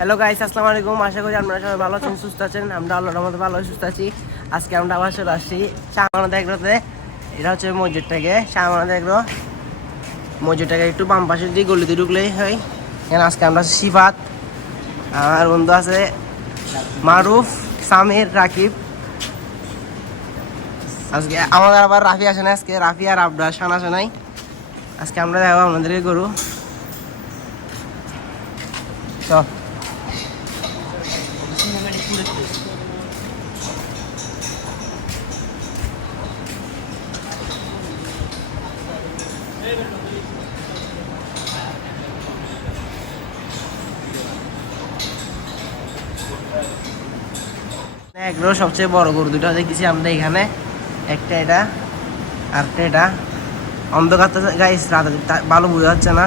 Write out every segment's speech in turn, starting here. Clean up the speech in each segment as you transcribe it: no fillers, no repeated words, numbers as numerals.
Hello guys, আসসালামু আলাইকুম। আশা করি আপনারা সবাই ভালো আছেন, সুস্থ আছেন। আমরা আল্লাহর রহমতে ভালো সুস্থ আছি। আজকে আমরা আবার চলে আসছি শাহমানা এগ্রোতে। এটা হচ্ছে মসজিদটাকে শাহমানা এগ্রো। মসজিদটাকে একটু বাম পাশে দিয়ে গলিতে ঢুকলেই হয়। এখানে আজকে আমরা সিফাত, আমার বন্ধু আছে মারুফ, সামির, রাকিব। আজকে আমাদের আবার রাফি আসে না, আজকে রাফি আর আবরার শান আসে নাই। আজকে আমরা দেখাবো আপনাদেরকে গরু। তো এগুলো সবচেয়ে বড় গরু দুটো দেখতেছি আমরা এখানে, একটা এটা আর এটা। অন্ধকার গাইস, রাতে ভালো বোঝা যাচ্ছে না।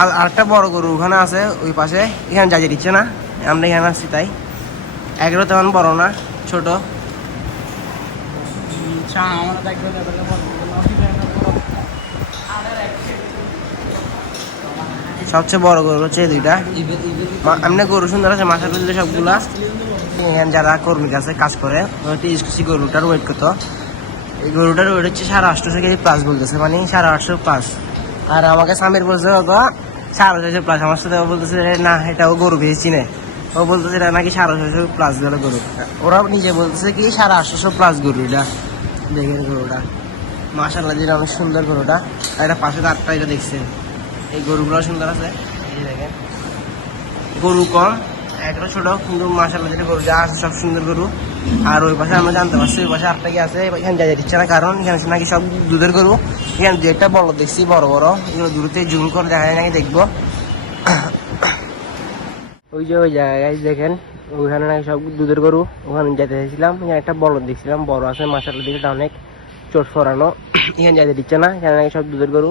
আর আরেকটা বড় গরু ওখানে আছে ওই পাশে, এখানে যাইতে দিচ্ছে না। আমরা এখানে আসছি তাই। এগুলো তেমন বড় না, ছোট। সবচেয়ে বড় গরু হচ্ছে এই দুইটা। এমনি গরু সুন্দর আছে, মাথা তুললে সবগুলা। এখানে যারা কর্মী আছে কাজ করে, গরুটার ওয়েট কত? এই গরুটার ওয়েট হচ্ছে 850 কেজি প্লাস বলতেছে, মানে 850 প্লাস। আর আমাকে স্বামীর বলছে কত? 650 প্লাস। আমার সাথে বলতেছে না, এটাও গরু বেশি নেই। ও বলতেছে এটা নাকি 650 প্লাস গেল গরু। ওরা নিজে বলতেছে কি 850 প্লাস গরু। এটা দেখেন গরুটা, মাশাআল্লাহ যেটা অনেক সুন্দর গরুটা। আর এটা পাশে আটটা, এটা দেখছেন। এই গরুগুলো সুন্দর আছে, এই দেখেন। গরু কম, একটা ছোট, কিন্তু মাশাআল্লাহ যেটা গরু যা আছে সব সুন্দর গরু। আর ওই পাশে আমরা জানতে পারছি ওই পাশে আটটা কি আছে, এখানে যাই দিচ্ছে না, কারণ এখানে নাকি সব দুধের গরু। এখানে দু একটা বড় দেখছি, বড় বড়, এগুলো দূরতে জুম করে দেখা যায় নাকি, দেখবো। ওই যে ওই জায়গায় দেখেন, ওইখানে নাকি সব দুধের গরু। ওখানে যেতে চাইছিলাম, এখানে একটা বড় দেখছিলাম, বড় আছে মাশাআল্লাহ, দিকে অনেক চোট ফরানো। এখানে যাইতে দিচ্ছে না, এখানে নাকি সব দুধের গরু।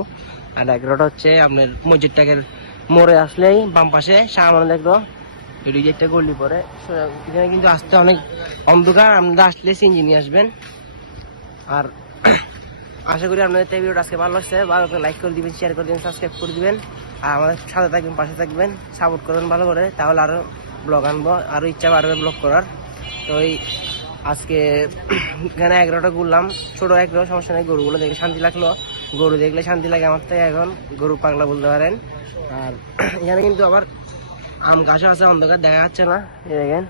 আর এগারোটা হচ্ছে আপনার মসজিদটাকে মোড়ে আসলেই বাম পাশে সামনে দেখবো এটি যে একটা গল্লি পরে। এখানে কিন্তু আসতে অনেক অন্ধকার, আপনারা আসলে সিএনজি নিয়ে আসবেন। আর আশা করি আপনাদের ভিডিওটা আজকে ভালো লাগছে। ভালো করে লাইক করে দিবেন, শেয়ার করে দিবেন, সাবস্ক্রাইব করে দিবেন। আর আমাদের সাথে থাকবেন, পাশে থাকবেন, সাপোর্ট করবেন ভালো করে, তাহলে আরও ব্লগ আনবো, আরও ইচ্ছা বাড়বে ব্লগ করার। তো এই আজকে এখানে 11টা ঘুরলাম, ছোটো এগুলো সমস্যা নেই, গরুগুলো দেখে শান্তি লাগলো। গরু দেখলে শান্তি লাগে আমার থেকে, এখন গরু পাগলা বলতে পারেন। আর এখানে কিন্তু আবার আম গাছও আছে, অন্ধকার দেখা যাচ্ছে না, এই দেখেন।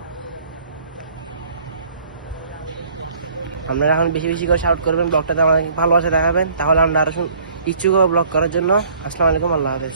আপনারা এখন বেশি বেশি করে সাপোর্ট করবেন, ব্লগটাতে আমাদের ভালোবাসা দেখাবেন, তাহলে আমরা আরো ইচ্ছুক হবো ব্লগ করার জন্য। আসসালামু আলাইকুম, আল্লাহ হাফেজ।